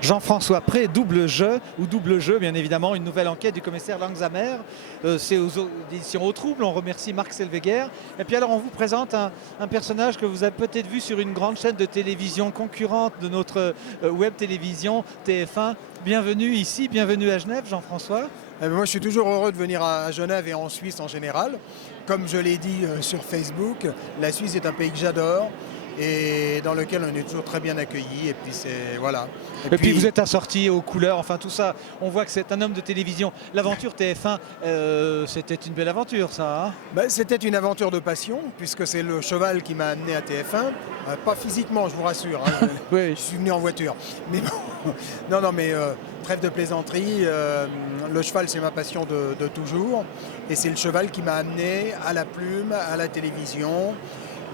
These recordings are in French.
Jean-François Pré, double jeu, ou double jeu bien évidemment, une nouvelle enquête du commissaire Langsamer. C'est aux éditions Au Trouble, on remercie Marc Selveguer. Et puis alors on vous présente un personnage que vous avez peut-être vu sur une grande chaîne de télévision concurrente de notre web télévision TF1. Bienvenue ici, bienvenue à Genève, Jean-François. Moi, je suis toujours heureux de venir à Genève et en Suisse en général. Comme je l'ai dit sur Facebook, la Suisse est un pays que j'adore et dans lequel on est toujours très bien accueillis. Et puis c'est voilà. Et puis vous êtes assorti aux couleurs, enfin tout ça. On voit que c'est un homme de télévision. L'aventure TF1, c'était une belle aventure, ça. Hein. C'était une aventure de passion puisque c'est le cheval qui m'a amené à TF1. Pas physiquement, je vous rassure. Hein. Oui. Je suis venu en voiture. Mais bon, non, mais trêve de plaisanterie. Le cheval, c'est ma passion de toujours. Et c'est le cheval qui m'a amené à la plume, à la télévision.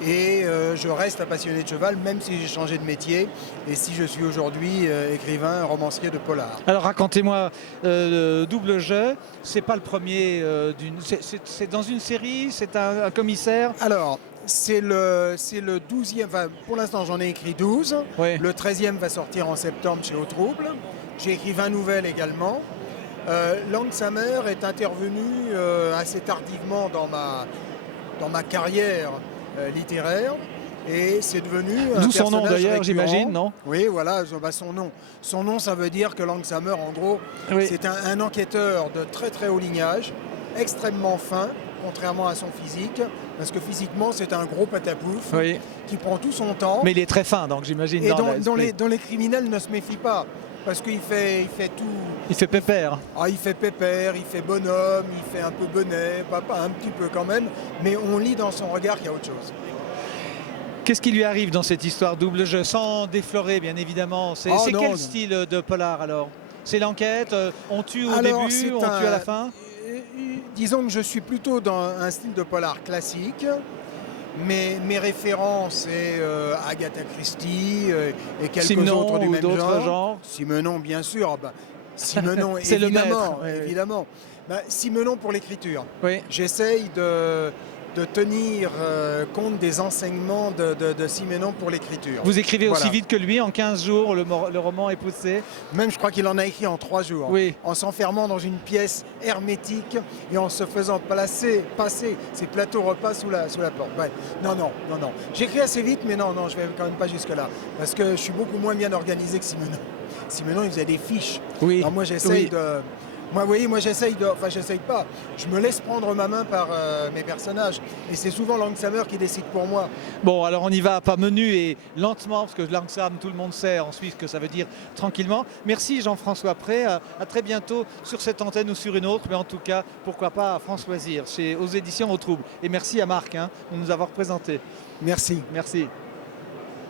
Et je reste un passionné de cheval, même si j'ai changé de métier. Et si je suis aujourd'hui écrivain, romancier de polar. Alors racontez-moi, double jeu, c'est pas le premier c'est dans une série, c'est un commissaire. Alors, c'est le 12e, enfin, pour l'instant j'en ai écrit 12. Oui. Le 13e va sortir en septembre chez Au Trouble. J'ai écrit 20 nouvelles également. Langsamer est intervenu assez tardivement dans ma carrière littéraire et c'est devenu un D'où son nom personnage d'ailleurs, récurrent. j'imagine, non? Oui, voilà, son nom. Son nom, ça veut dire que Langsamer, en gros, Oui. c'est un enquêteur de très très haut lignage, extrêmement fin, contrairement à son physique, parce que physiquement, c'est un gros patapouf Oui. qui prend tout son temps. Mais il est très fin, donc j'imagine. Et l'esprit. dont les criminels ne se méfient pas, parce qu'il fait tout. Il fait pépère. Ah, il fait pépère, il fait bonhomme, il fait un peu bonnet, pas un petit peu quand même, mais on lit dans son regard qu'il y a autre chose. Qu'est-ce qui lui arrive dans cette histoire double jeu, sans déflorer bien évidemment? C'est quel style de polar alors? C'est l'enquête, on tue au début, on tue à la fin? Disons que je suis plutôt dans un style de polar classique. Mes références, c'est Agatha Christie et quelques Simenon autres du même genre. Simenon, bien sûr. Simenon, C'est le maître. évidemment. Simenon pour l'écriture. Oui. J'essaye de tenir compte des enseignements de Simenon pour l'écriture. Vous écrivez Voilà. aussi vite que lui, en 15 jours, le roman est poussé. Même, je crois qu'il en a écrit en 3 jours. Oui. En s'enfermant dans une pièce hermétique et en se faisant passer ses plateaux repas sous la porte. Ouais. Non. J'écris assez vite, mais non, je vais quand même pas jusque-là. Parce que je suis beaucoup moins bien organisé que Simenon. Simenon, il faisait des fiches. Oui. Alors moi, j'essaye de... Moi, vous voyez, j'essaye de... Enfin, j'essaye pas. Je me laisse prendre ma main par mes personnages. Et c'est souvent Langsamer qui décide pour moi. Bon, alors on y va pas menu et lentement, parce que Langsam, tout le monde sait en Suisse que ça veut dire tranquillement. Merci Jean-François Pré, à très bientôt sur cette antenne ou sur une autre, mais en tout cas, pourquoi pas à France Loisirs, aux éditions Au Trouble. Et merci à Marc de nous avoir présenté. Merci. Merci.